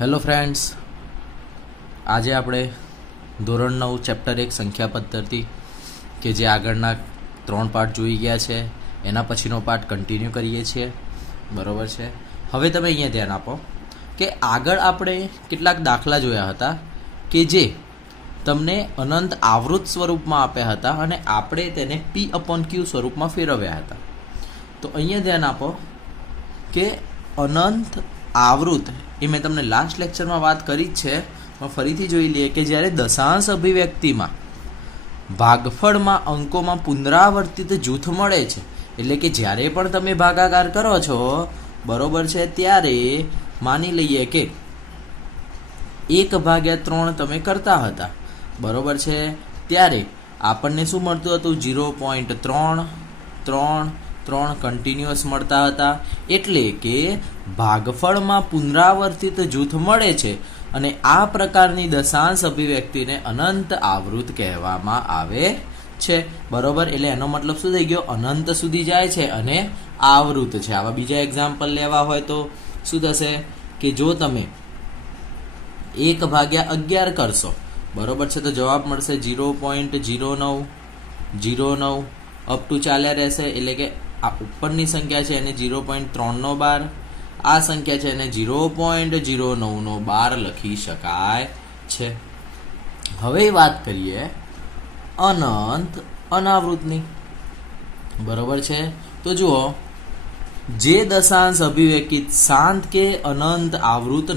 Hello friends, આજે આપણે ધોરણ 9 ચેપ્ટર 1 સંખ્યા પદ્ધતિ કે જે આગળના 3 પાર્ટ જોઈ ગયા છે એના પછીનો પાર્ટ કન્ટિન્યુ કરીએ છીએ. બરાબર છે. હવે તમે અહીંયા ધ્યાન આપો કે આગળ આપણે કેટલાક દાખલા જોયા હતા કે જે તમને અનંત આવૃત સ્વરૂપમાં આપ્યા હતા અને આપણે તેને P/Q સ્વરૂપમાં ફેરવ્યા હતા. તો અહીંયા ધ્યાન આપો કે અનંત આવૃત એ મેં તમને લાસ્ટ લેક્ચરમાં વાત કરી જ છે, પણ ફરીથી જોઈ લઈએ કે જ્યારે દશાંશ અભિવ્યક્તિમાં ભાગફળમાં અંકોમાં પુનરાવર્તિત જૂથ મળે છે, એટલે કે જ્યારે પણ તમે ભાગાકાર કરો છો, બરોબર છે, ત્યારે માની લઈએ કે 1/3 તમે કરતા હતા, બરોબર છે, ત્યારે આપણને શું મળતું હતું? 0.3 કન્ટિન્યુઅસ મળતા હતા. એટલે કે ભાગફળમાં પુનરાવર્તિત જૂથ મળે છે અને આ પ્રકારની દશાંશ અભિવ્યક્તિને અનંત આવૃત કહેવામાં આવે છે. બરોબર, એટલે એનો મતલબ શું થઈ ગયો? અનંત સુધી જાય છે અને આવૃત છે. આવા બીજા એક્ઝામ્પલ લેવા હોય તો શું થશે કે જો તમે 1/11 કરશો, બરોબર છે, તો જવાબ મળશે 0.09 અપ ટુ ચાલ્યા રહેશે. એટલે કે આ ઉપરની સંખ્યા છે એને 0.3/12, આ સંખ્યા છે એને 0.09/12 લખી શકાય છે. હવે વાત કરીએ અનંત અનાવૃતની. બરોબર છે, તો જુઓ, જે દશાંશ અભિવ્યક્તિ શાંત કે અનંત આવૃત ન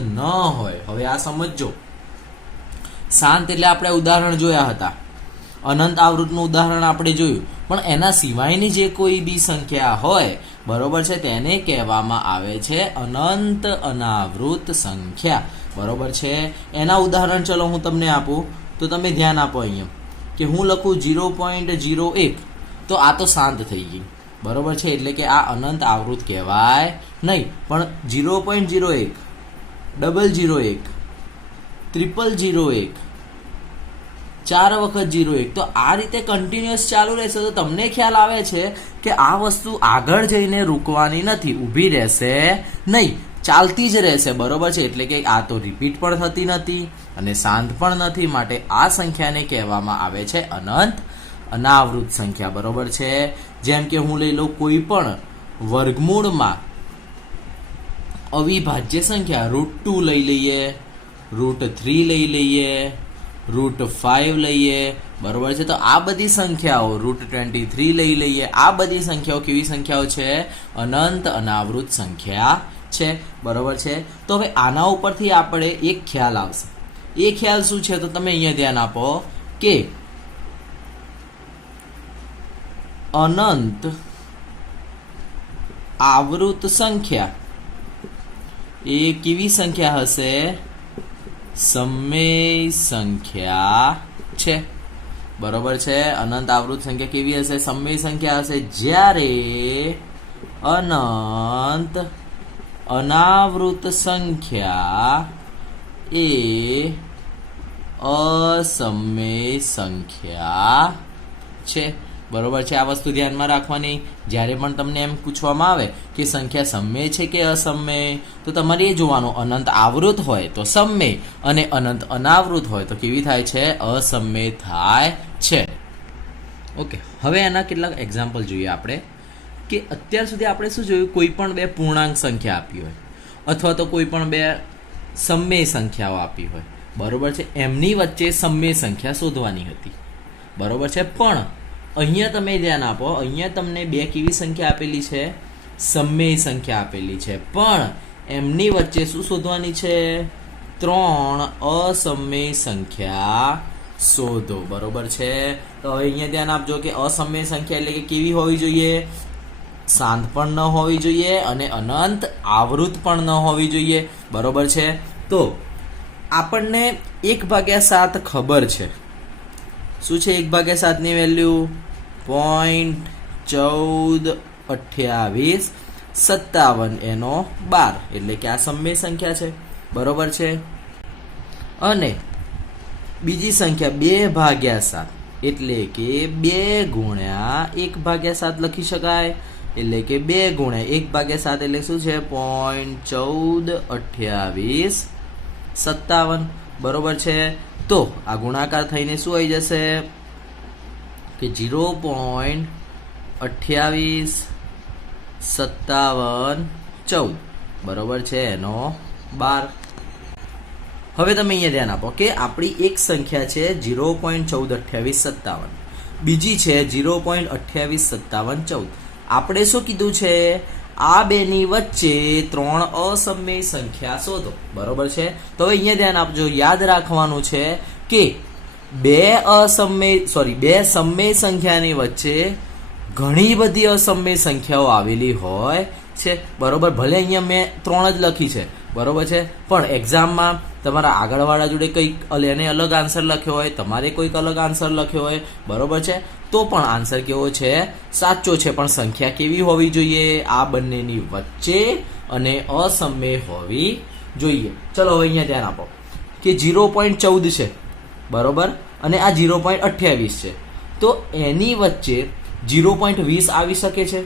હોય. હવે આ સમજો, શાંત એટલે આપણે ઉદાહરણ જોયા હતા, અનંત આવૃતનું ઉદાહરણ આપણે જોયું, પણ એના સિવાયની જે કોઈ બી સંખ્યા હોય, બરોબર છે, તેને કહેવામાં આવે છે અનંત અનાવૃત સંખ્યા. બરોબર છે, એના ઉદાહરણ ચલો હું તમને આપું તો તમે ધ્યાન આપો. અહીંયા કે હું લખું 0.01, તો આ તો શાંત થઈ ગઈ, બરોબર છે, એટલે કે આ અનંત આવૃત કહેવાય નહીં. પણ 0.01, 001, 001, 4 વખત 01, તો આ રીતે કન્ટિન્યુઅસ ચાલુ રહેશે તો તમને ખ્યાલ આવે છે કે આ વસ્તુ આગળ જઈને રૂકવાની નથી, ઊભી રહેશે નહીં, ચાલતી જ રહેશે. બરોબર છે, એટલે કે આ તો રિપીટ પણ થતી નથી અને શાંત પણ નથી, માટે આ સંખ્યાને કહેવામાં આવે છે અનંત અનાવૃત સંખ્યા. બરોબર છે, જેમ કે હું લઈ લઉં કોઈ પણ વર્ગમૂળમાં અવિભાજ્ય સંખ્યા, √2 લઈ લઈએ, √3 લઈ લઈએ, √5 લઈએ, બરોબર છે, તો આ બધી સંખ્યાઓ, √23 લઈ લઈએ, આ બધી સંખ્યાઓ કેવી સંખ્યાઓ છે? અનંત અનાવૃત સંખ્યા છે. બરોબર છે, તો હવે આના ઉપરથી આપણે એક ખ્યાલ આવશે. એ ખ્યાલ શું છે? તો તમે અહીંયા ધ્યાન આપો કે અનંત આવૃત સંખ્યા એ કેવી સંખ્યા હશે? સમય સંખ્યા છે. બરોબર છે, અનંત આવૃત સંખ્યા કેવી હશે? સમય સંખ્યા હશે. જ્યારે અનંત અનાવૃત સંખ્યા એ અસમય સંખ્યા છે. બરોબર છે, આ વસ્તુ ધ્યાનમાં રાખવાની. જ્યારે પણ તમને એમ પૂછવામાં આવે કે સંખ્યા સમય છે કે અસમય, તો તમારે એ જોવાનું, અનંત આવૃત હોય તો સમય અને અનંત અનાવૃત હોય તો કેવી થાય છે? અસમય થાય છે. ઓકે, હવે એના કેટલાક એક્ઝામ્પલ જોઈએ આપણે. કે અત્યાર સુધી આપણે શું જોયું? કોઈ પણ બે પૂર્ણાંક સંખ્યા આપી હોય અથવા તો કોઈ પણ બે સમય સંખ્યાઓ આપી હોય, બરોબર છે, એમની વચ્ચે સમય સંખ્યા શોધવાની હતી. બરોબર છે, પણ અહીંયા તમે ધ્યાન આપો, અહીંયા તમને બે કેવી સંખ્યા આપેલી છે? સમય સંખ્યા આપેલી છે, પણ એમની વચ્ચે શું શોધવાની છે? 3 અસમય સંખ્યા શોધો. બરોબર છે, તો હવે અહીંયા ધ્યાન આપજો કે અસમય સંખ્યા એટલે કે કેવી હોવી જોઈએ? શાંત પણ ન હોવી જોઈએ અને અનંત આવૃત પણ ન હોવી જોઈએ. બરોબર છે, તો આપણને 1/7 ખબર છે. શું છે 1/7 ની વેલ્યુ? 0.142857 એનો 12, એટલે કે આ સમય સંખ્યા છે. બરોબર છે, અને બીજી સંખ્યા 2/7, એટલે કે 2 ગુણ્યા 1/7 લખી શકાય. એટલે કે 2 ગુણ્યા 1/7 એટલે શું છે? 0.1428 57, બરોબર છે. તો આ ગુણાકાર થઈને શું આવી જશે કે 0.285714, બરોબર છે, એનો 12. હવે તમે અહીંયા ધ્યાન આપો કે આપણી એક સંખ્યા છે 0.142857, બીજી છે 0.285714. આપણે શું કીધું છે, આ બેની વચ્ચે 3 અસમય સંખ્યા શોધો, બરોબર છે. તો હવે અહીંયા ધ્યાન આપજો, યાદ રાખવાનું છે કે બે સમય સંખ્યાની વચ્ચે ઘણી બધી અસમય સંખ્યાઓ આવેલી હોય છે, બરોબર. ભલે અહીંયા મેં 3 જ લખી છે, બરોબર છે, પણ એક્ઝામમાં તમારા આગળવાળા જોડે કંઈક એને અલગ આન્સર લખ્યો હોય, તમારે કોઈક અલગ આન્સર લખ્યો હોય, બરોબર છે, તો પણ આન્સર કેવો છે, સાચો છે, પણ સંખ્યા કેવી હોવી જોઈએ, આ બંનેની વચ્ચે અને અસમય હોવી જોઈએ. ચલો હવે અહીંયા ધ્યાન આપો કે 0.14 છે, બરોબર, અને આ 0.28 છે, તો એની વચ્ચે 0.20 આવી શકે છે,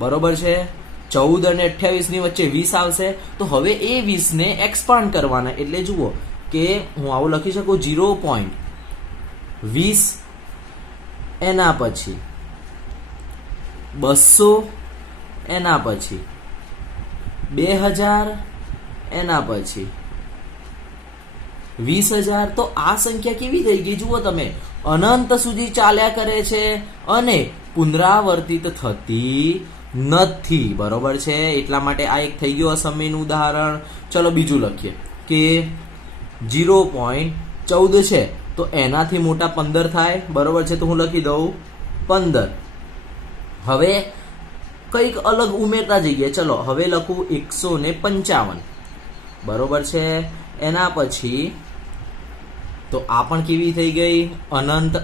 બરોબર છે. 14 અને 28 ની વચ્ચે 20 આવશે, તો હવે એ 20 ને એક્સપાન્ડ કરવાના, એટલે જુઓ કે હું આવું લખી શકું 0.20, એના પછી 200, એના પછી 2000, એના પછી 20,000. તો આ સંખ્યા કેવી થઈ ગઈ જુઓ તમે, અનંત સુધી ચાલ્યા કરે છે અને પુનરાવર્તિત થતી નથી, બરોબર છે. એટલા માટે આ એક થઈ ગયું અસમયનું ઉદાહરણ. ચલો બીજું લખીએ કે 0.14 છે, તો એનાથી મોટા 15 થાય, બરોબર છે, તો હું લખી દઉં 15. હવે કંઈક અલગ ઉમેરતા જઈએ, ચલો હવે લખું 155, બરોબર છે. એના પછી તો આ પણ કેવી થઈ ગઈ, અનંત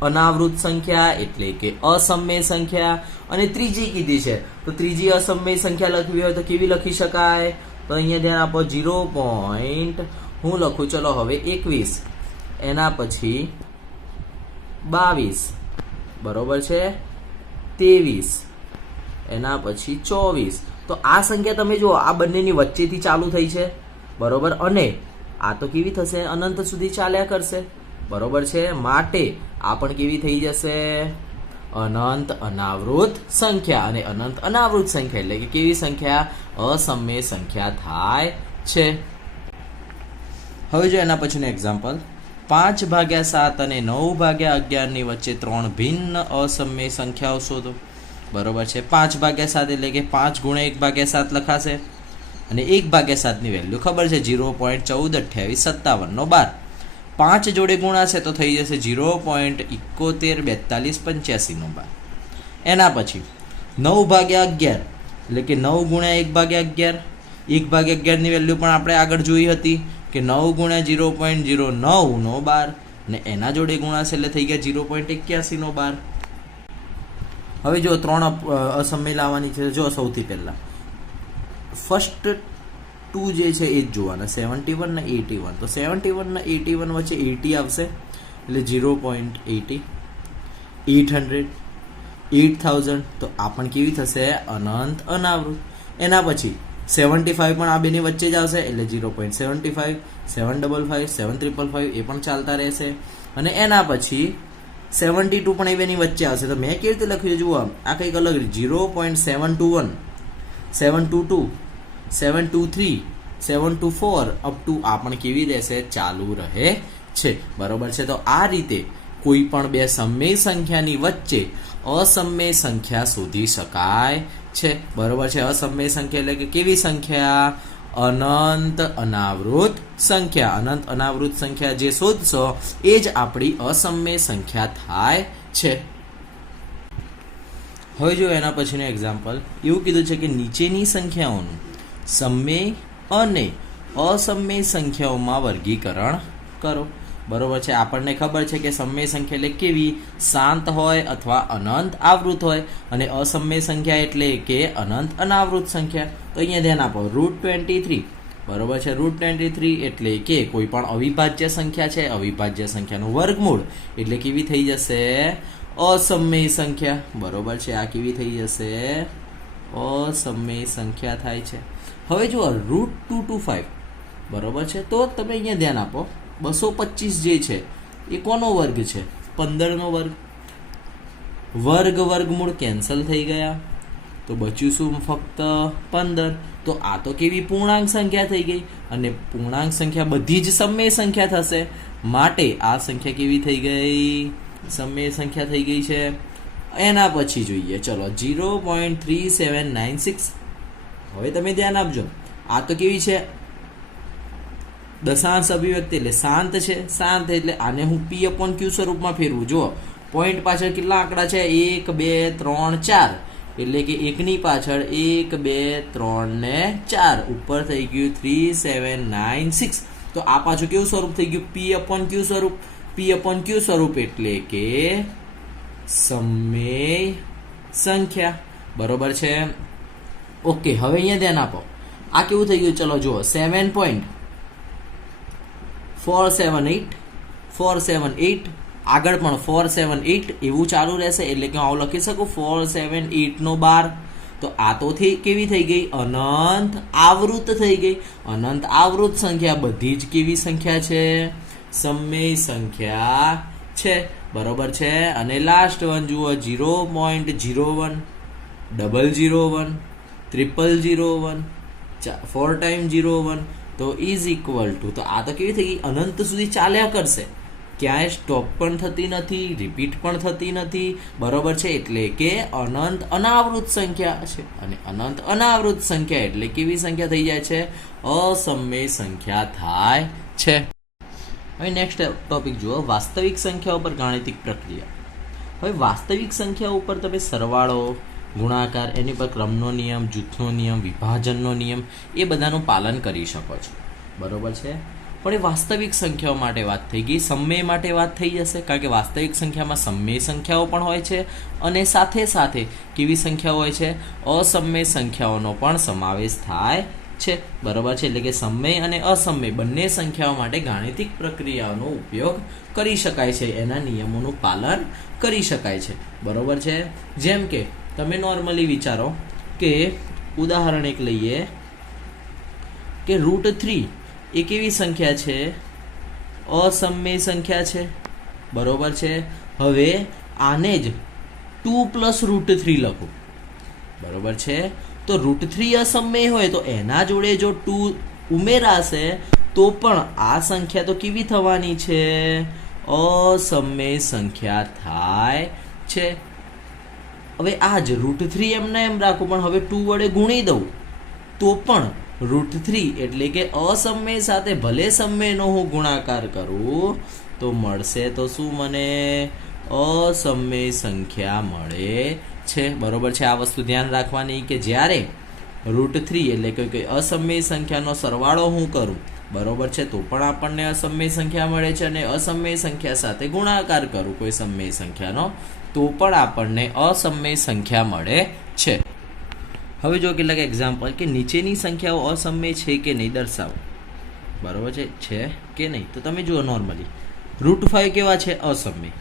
અનાવૃત સંખ્યા, એટલે કે અસમય સંખ્યા. અને ત્રીજી કીધી છે, તો ત્રીજી અસમય સંખ્યા લખવી હોય તો કેવી લખી શકાય, તો અહીંયા ધ્યાન આપો 0. હું લખું ચલો હવે 21, એના પછી 22, બરોબર છે, 23, એના પછી 24. તો આ સંખ્યા તમે જુઓ, આ બંનેની વચ્ચેથી ચાલુ થઈ છે, બરોબર, અને આ તો કેવી થશે, અનંત સુધી ચાલ્યા કરશે, બરોબર છે. માટે આ પણ કેવી થઈ જશે, અનંત અનાવૃત સંખ્યા. અને અનંત અનાવૃત સંખ્યા એટલે કે કેવી સંખ્યા, અસમય સંખ્યા થાય છે. હવે જો એના પછીનું એક્ઝામ્પલ, 5/7 અને 9/11 ની વચ્ચે 3 ભિન્ન અસમય સંખ્યાઓ શોધો, બરોબર છે. 5/7 એટલે કે 5 ગુણ્યા 1/7 લખાશે, અને 1/7 ની વેલ્યુ ખબર છે 0.142857 નો 12. 5 જોડે ગુણાશે તો થઈ જશે 0.714285 નો 12. એના પછી 9/11 એટલે કે 9 ગુણ્યા 1/11, 1/11 ની વેલ્યુ પણ આપણે આગળ જોઈ હતી કે 9 ગુણ્યા 0.09 નો 12, અને એના જોડે ગુણાશે એટલે થઈ ગયા 0.81 નો 12. હવે જો 3 અસમય લાવવાની છે. જો સૌથી પહેલા ફર્સ્ટ 2 જે છે એ જ જોવાના, 71 ને 81. તો 71 ને 81 વચ્ચે 80 આવશે, એટલે 0.80, 800, 8000. તો આ પણ કેવી થશે, અનંત અનાવૃત. એના પછી 75 પણ આ બેની વચ્ચે જ આવશે, એટલે 0.75, 755, 7555 એ પણ ચાલતા રહેશે. અને એના પછી 72 પણ એ બેની વચ્ચે આવશે. તો મેં કેવી રીતે લખ્યું જુઓ, આ કંઈક અલગ 0.721, 722, 723, 724 અપ ટુ આ પણ કેવી રહેશે, ચાલુ રહે છે, બરોબર છે. તો આ રીતે કોઈ પણ બે સમય સંખ્યાની વચ્ચે અસમય સંખ્યા શોધી શકાય છે, બરોબર છે. અસમય સંખ્યા એટલે કે કેવી સંખ્યા, અનંત અનાવૃત સંખ્યા. અનંત અનાવૃત સંખ્યા જે શોધશો એ જ આપણી અસમય સંખ્યા થાય છે. હવે જો એના પછીનું એક્ઝામ્પલ એવું કીધું છે કે નીચેની સંખ્યાઓનું સમય અને અસમય સંખ્યાઓમાં વર્ગીકરણ કરો, બરોબર છે. આપણને ખબર છે કે સમય સંખ્યા એટલે કેવી, શાંત હોય અથવા અનંત આવૃત હોય, અને અસમય સંખ્યા એટલે કે અનંત અનાવૃત સંખ્યા. તો અહીંયા ધ્યાન આપો, √23, બરોબર છે. √23 એટલે કે કોઈ પણ અવિભાજ્ય સંખ્યા છે, અવિભાજ્ય સંખ્યાનું વર્ગમૂળ એટલે કેવી થઈ જશે, અસમય સંખ્યા, બરોબર છે. આ કેવી થઈ જશે, અસમય સંખ્યા થાય છે. હવે જુઓ √225, બરોબર છે. તો તમે અહીંયા ધ્યાન આપો, 225 જે છે એ કોનો વર્ગ છે? 15નો વર્ગ. વર્ગમૂળ કેન્સલ થઈ ગયા, તો બચ્યું શું? ફક્ત 15. તો આ તો કેવી પૂર્ણાંક સંખ્યા થઈ ગઈ, અને પૂર્ણાંક સંખ્યા બધી જ સમય સંખ્યા થશે, માટે આ સંખ્યા કેવી થઈ ગઈ? સમય સંખ્યા થઈ ગઈ છે. એના પછી જોઈએ, ચલો 0.3796. હવે તમે ધ્યાન આપજો, આ તો કેવી છે? દશાંશ અભિવ્યક્તિ, એટલે શાંત છે. શાંત એટલે આને હું P/Q સ્વરૂપમાં ફેરવું. જુઓ, પોઈન્ટ પાછળ કેટલા આંકડા છે? 1 2 3 4, એટલે કે એકની પાછળ 1 2 3 ને 4, ઉપર થઈ ગયું 3796. તો આ પાછું કેવું સ્વરૂપ થઈ ગયું? P/Q સ્વરૂપ. P/Q સ્વરૂપ એટલે કે સમય સંખ્યા. બરોબર છે. ઓકે, હવે અહીંયા ધ્યાન આપો, આ કેવું થઈ ગયું? ચલો જુઓ, 7.478 આગળ પણ 478 એવું ચાલુ રહેશે, એટલે કે હું આવું લખી શકું 478/12. તો આ તો કેવી થઈ ગઈ? અનંત આવૃત થઈ ગઈ. અનંત આવૃત સંખ્યા બધી જ કેવી સંખ્યા છે? સમય સંખ્યા છે. બરોબર છે. અને લાસ્ટ વન જુઓ, 0.01 001 001 4 ટાઈમ 01, તો ઇઝ ઇક્વલ ટુ, તો આ તો કેવી થઈ ગઈ? અનંત સુધી ચાલ્યા કરશે, ક્યાંય સ્ટોપ પણ થતી નથી, રિપીટ પણ થતી નથી. બરોબર છે. એટલે કે અનંત અનાવૃત સંખ્યા છે, અને અનંત અનાવૃત સંખ્યા એટલે કેવી સંખ્યા થઈ જાય છે? અસમય સંખ્યા થાય છે. હવે નેક્સ્ટ ટોપિક જુઓ, વાસ્તવિક સંખ્યાઓ પર ગાણિતિક પ્રક્રિયા. હવે વાસ્તવિક સંખ્યાઓ ઉપર તમે સરવાળો, ગુણાકાર, એની પર ક્રમનો નિયમ, જૂથનો નિયમ, વિભાજનનો નિયમ, એ બધાનું પાલન કરી શકો છો. બરોબર છે. પણ એ વાસ્તવિક સંખ્યાઓ માટે વાત થઈ ગઈ. સમય માટે વાત થઈ જશે, કારણ કે વાસ્તવિક સંખ્યામાં સમય સંખ્યાઓ પણ હોય છે, અને સાથે સાથે કેવી સંખ્યાઓ હોય છે? અસમય સંખ્યાઓનો પણ સમાવેશ થાય છે. બરોબર છે. એટલે કે સમય અને અસમય બંને સંખ્યાઓ માટે ગાણિતિક પ્રક્રિયાઓનો ઉપયોગ કરી શકાય છે, એના નિયમોનું પાલન કરી શકાય છે. બરોબર છે. જેમ કે તમે નોર્મલી વિચારો કે ઉદાહરણ એક લઈએ કે √3 એ કેવી સંખ્યા છે? અસમય સંખ્યા છે. બરોબર છે. હવે આને જ 2 + √3 લખો. બરોબર છે. તો √3 અસમય હોય તો એના જોડે જો 2 ઉમેરાશે તો પણ આ સંખ્યા તો કેવી થવાની છે? અસમય સંખ્યા થાય છે. હવે આ જ √3 એમને એમ રાખું, પણ હવે 2 વડે ગુણી દઉં તો પણ √3 એટલે કે અસમય સાથે ભલે સમયનો હું ગુણાકાર કરું તો મળશે તો શું? મને અસમય સંખ્યા મળે છે. બરોબર છે. આ વસ્તુ ધ્યાન રાખવાની કે જ્યારે √3 એટલે કે અસમય સંખ્યાનો સરવાળો હું કરું, બરોબર છે, તો પણ આપણને અસમય સંખ્યા મળે છે, અને અસમય સંખ્યા સાથે ગુણાકાર કરું કોઈ સમય સંખ્યાનો તો પણ આપણને અસમય સંખ્યા મળે છે. હવે જો કેટલાક એક્ઝામ્પલ કે નીચેની સંખ્યાઓ અસમય છે કે નહીં દર્શાવો. બરોબર છે કે નહીં? તો તમે જુઓ, નોર્મલી √5 કેવા છે? અસમય.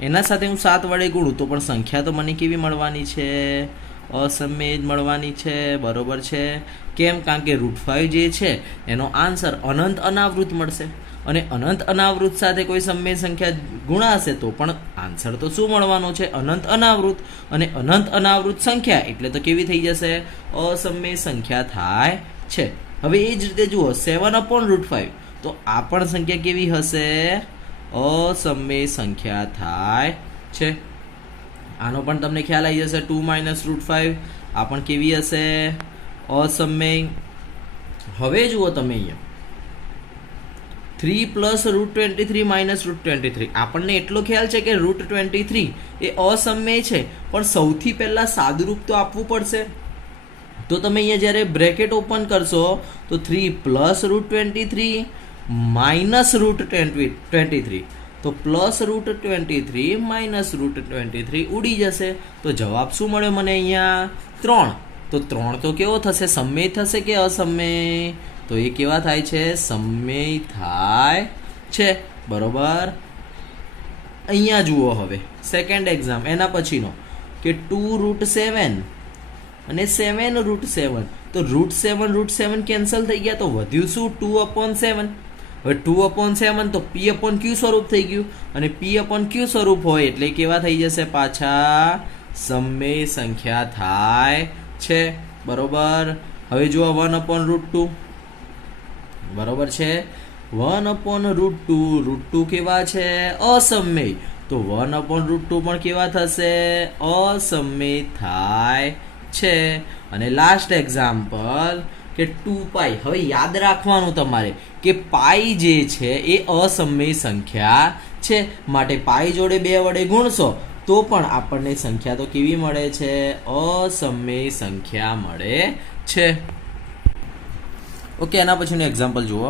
એના સાથે હું 7 વડે ગુણું તો પણ સંખ્યા તો મને કેવી મળવાની છે? અસમય જ મળવાની છે. બરોબર છે. કેમ? કારણ કે √5 જે છે એનો આન્સર અનંત અનાવૃત મળશે, અને અનંત અનાવૃત સાથે કોઈ સમય સંખ્યા ગુણાશે તો પણ આન્સર તો શું મળવાનો છે? અનંત અનાવૃત. અને અનંત અનાવૃત સંખ્યા એટલે તો કેવી થઈ જશે? અસમય સંખ્યા થાય છે. હવે એ જ રીતે જુઓ, 7/√5 તો આ પણ સંખ્યા કેવી હશે? અસમય સંખ્યા થાય છે. આનો પણ તમને ખ્યાલ આવી જશે. 2 - √5 આ પણ કેવી હશે? અસમય. હવે જુઓ તમે અહીંયા 3 + √23 - √23 આપણને એટલો ખ્યાલ છે કે √23 એ અસમય છે, પણ સૌથી પહેલા સાદુરૂપ તો આપવું પડશે. તો તમે અહીંયા જ્યારે બ્રેકેટ ઓપન કરશો તો 3 + √23 - √23 તો +√23 - √23 ઉડી જશે. તો જવાબ શું મળ્યો મને અહીંયા? 3. તો 3 તો કેવો થશે? સમય થશે કે અસમય? તો એ કેવા થાય છે? સમય થાય છે. બરોબર. અહીંયા જુઓ, હવે સેકન્ડ એક્ઝામ એના પછીનો કે 2 √7 અને 7√7. તો √7 કેન્સલ થઈ ગયા, તો વધ્યું શું? 2/7. હવે 2/7 તો P/Q સ્વરૂપ થઈ ગયું, અને P/Q સ્વરૂપ હોય એટલે કેવા થઈ જશે? પાછા સમમેય સંખ્યા થાય છે. બરોબર. હવે જુઓ 1/√2. બરોબર છે. 1/√2. √2 કેવા છે? અસમમેય. તો 1/√2 પણ કેવા થશે? અસમમેય થાય છે. અને લાસ્ટ એક્ઝામ્પલ કે 2π. હવે યાદ રાખવાનું તમારે કે પાઈ જે છે એ અસમમેય સંખ્યા છે, માટે પાઈ જોડે 2 વડે ગુણશો તો પણ આપણને સંખ્યા તો કેવી મળે છે? અસમમેય સંખ્યા મળે છે. ઓકે, એના પછીનું એક્ઝામ્પલ જુઓ.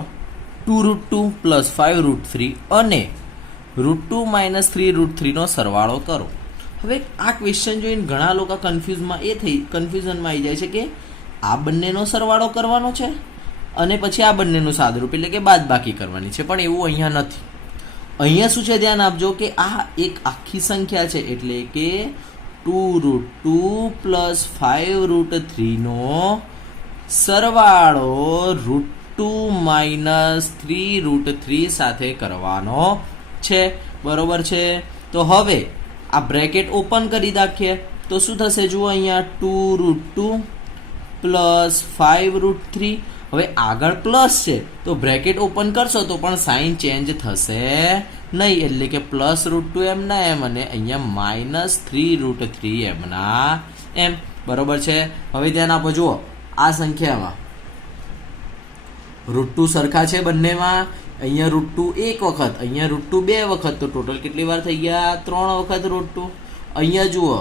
2√2 + 5√3 અને √2 - 3√3 નો સરવાળો કરો. હવે આ ક્વેશ્ચન જોઈને ઘણા લોકો કન્ફ્યુઝનમાં આવી જાય છે કે આ બંનેનો સરવાળો કરવાનો છે અને પછી આ બંનેનું સાદુરૂપ એટલે કે બાદબાકી કરવાની છે, પણ એવું અહીંયા નથી. અહીંયા શું છે? ધ્યાન આપજો કે આ એક આખી સંખ્યા છે, એટલે કે 2√2 + 5√3 નો સરવાળો √2 - 3√3 સાથે કરવાનો છે. બરોબર છે. તો હવે આ બ્રેકેટ ઓપન કરી નાખીએ તો શું થશે? જુઓ અહીંયા 2√2 + 5√3. હવે આગળ પ્લસ છે તો બ્રેકેટ ઓપન કરશો તો પણ સાઇન ચેન્જ થશે નહીં, એટલે કે +√2 એમના એમ અને અહીંયા -3√3 એમના એમ. બરોબર છે. હવે ધ્યાન આપો. જુઓ આ સંખ્યામાં √2 સરખા છે બંનેમાં. અહીંયા √2 એક વખત, અહીંયા √2 2 વખત, તો ટોટલ કેટલી વાર થઈ ગયા? 3 વખત √2. અહીંયા જુઓ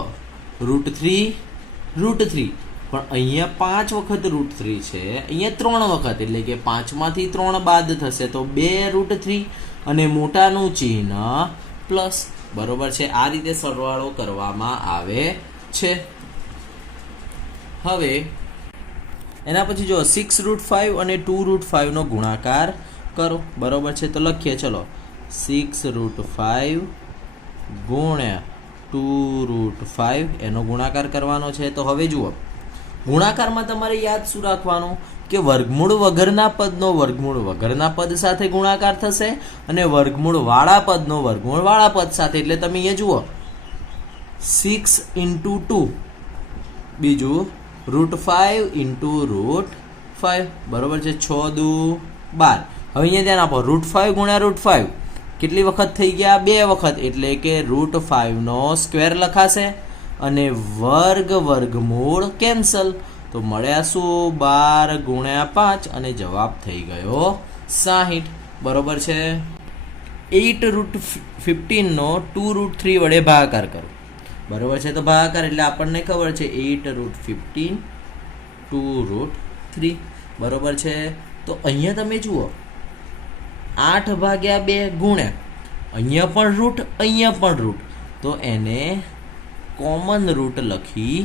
√3 પણ અહીંયા 5 વખત √3 છે, અહીંયા 3 વખત, એટલે કે 5 માંથી 3 બાદ થશે તો 2√3 અને મોટાનું ચિહ્ન પ્લસ. બરોબર છે. આ રીતે સરવાળો કરવામાં આવે છે. હવે એના પછી જો 6√5 અને 2√5 નો ગુણાકાર કરો. બરોબર છે. તો લખીએ, ચલો 6√5 ગુણ્યા 2√5 એનો ગુણાકાર કરવાનો છે. તો હવે જુઓ ગુણાકારમાં તમારે યાદ શું રાખવાનું કે વર્ગમૂળ વગરના પદનો વર્ગમૂળ વગરના પદ સાથે ગુણાકાર થશે અને વર્ગમૂળ વાળા પદનો વર્ગમૂળ વાળા પદ સાથે. એટલે તમે અહીંયા જુઓ 6 × 2, બીજું √5 × √5. બરોબર છે. 6 દુ 12. હવે અહીંયા ધ્યાન આપો, √5 ગુણ્યા √5 કેટલી વખત થઈ ગયા? 2 વખત, એટલે કે √5 નો સ્ક્વેર લખાશે અને વર્ગમૂળ કેન્સલ, તો મળ્યા શું? 12 ગુણ્યા 5 અને જવાબ થઈ ગયો 60. બરોબર છે. 8√15 નો 2√3 વડે ભાગાકાર કરો. બરોબર છે. તો ભાગાકાર એટલે આપણને ખબર છે 8√15 2√3. બરોબર છે. તો અહીંયા તમે જુઓ 8/2 ગુણ્યા અહીંયા પણ રૂટ, અહીંયા પણ રૂટ, તો એને કોમન રૂટ લખી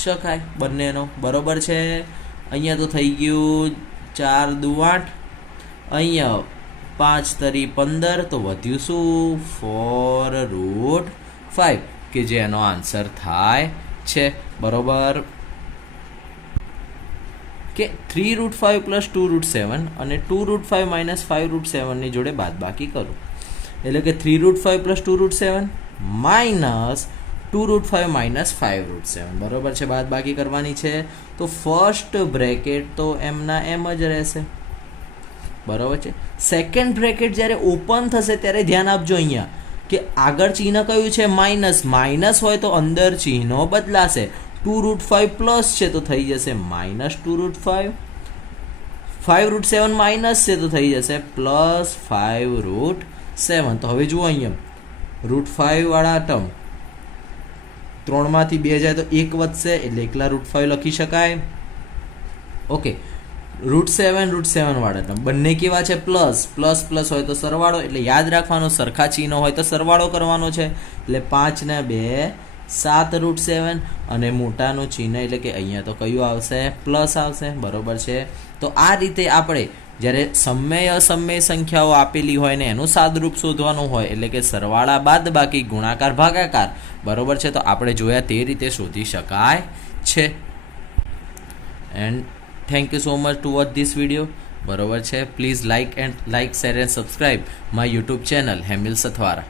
શકાય બંનેનો. બરોબર છે. અહીંયા તો થઈ ગયું 4 દુ 8, અહીંયા 5 તરી 15, તો વધ્યું શું? 4√5 કે જે એનો આન્સર થાય છે. બરોબર કે 3√5 + 2√7 અને 2√5 - 5√7 ની જોડે બાદબાકી કરો, એટલે કે 3√5 + 2√7 - 2√5 - 5√7. બરોબર છે. બાદબાકી કરવાની છે. તો ફર્સ્ટ બ્રેકેટ તો એમના એમ જ રહેશે. બરોબર છે. સેકન્ડ બ્રેકેટ જ્યારે ઓપન થશે ત્યારે ધ્યાન આપજો અહીંયા કે આગળ ચિહ્ન કયું છે? માઇનસ હોય તો અંદર ચિહ્નો બદલાશે. 2√5 પ્લસ છે તો થઈ જશે -2√5, 5√7 માઇનસ છે તો થઈ જશે +5√7. તો હવે જુઓ અહીંયા √5 વાળા ટર્મ 3 માંથી 2 જાય તો 1 વધશે, એટલે એકલા √5 લખી શકાય. ઓકે. √7 વાળા ટર્મ બંને કેવા છે? પ્લસ હોય તો સરવાળો, એટલે યાદ રાખવાનો સરખા ચિહ્નો હોય તો સરવાળો કરવાનો છે. એટલે 5 ને 2 7√7 અને મોટાનું ચિહ્ન એટલે કે અહીંયા તો કયું આવશે? પ્લસ આવશે. બરોબર છે. તો આ રીતે આપણે જ્યારે સમમેય અસમમેય સંખ્યાઓ આપેલી હોય ને એનું સાદરૂપ શોધવાનું હોય, એટલે કે સરવાળા બાદબાકી ગુણાકાર ભાગાકાર, બરોબર છે, તો આપણે જોયા તે રીતે શોધી શકાય છે. And thank you so much two watch this video. બરોબર છે. Please like share and subscribe my YouTube channel Hemil Sathwara.